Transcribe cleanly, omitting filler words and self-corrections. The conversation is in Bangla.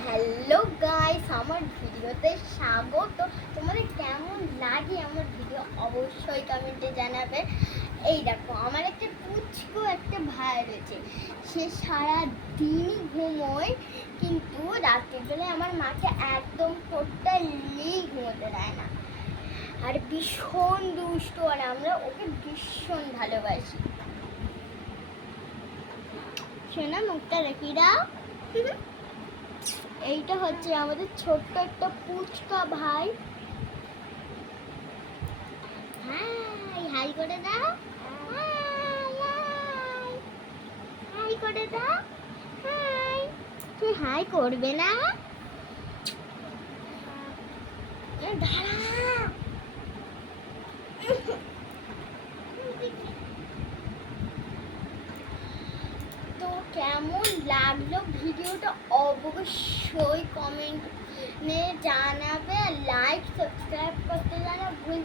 হ্যালো গাইস, আমার ভিডিওতে স্বাগত। তোমাদের কেমন লাগে আমার ভিডিও অবশ্যই কমেন্টে জানাবে। এই দেখো, আমার একটা পুচকো একটা ভাই রয়েছে। সে সারা দিনই ঘুমোয়, কিন্তু রাতের বেলায় আমার মাকে একদম টোটালি ঘুমোতে দেয় না। আর ভীষণ দুষ্ট, আর আমরা ওকে ভীষণ ভালোবাসি। শোনা, মুখটা রেখে দাও। এইটা হচ্ছে আমাদের ছোট্ট একটা পুচকা ভাই। হাই হাই করে দাও, হাই করে দাও, হাই। তুই হাই করবে না? দাঁড়া। তো কেমন লাগলো ভিডিওটা অবশ্যই কমেন্টে জানাবে, লাইক সাবস্ক্রাইব করতে জানা ভুল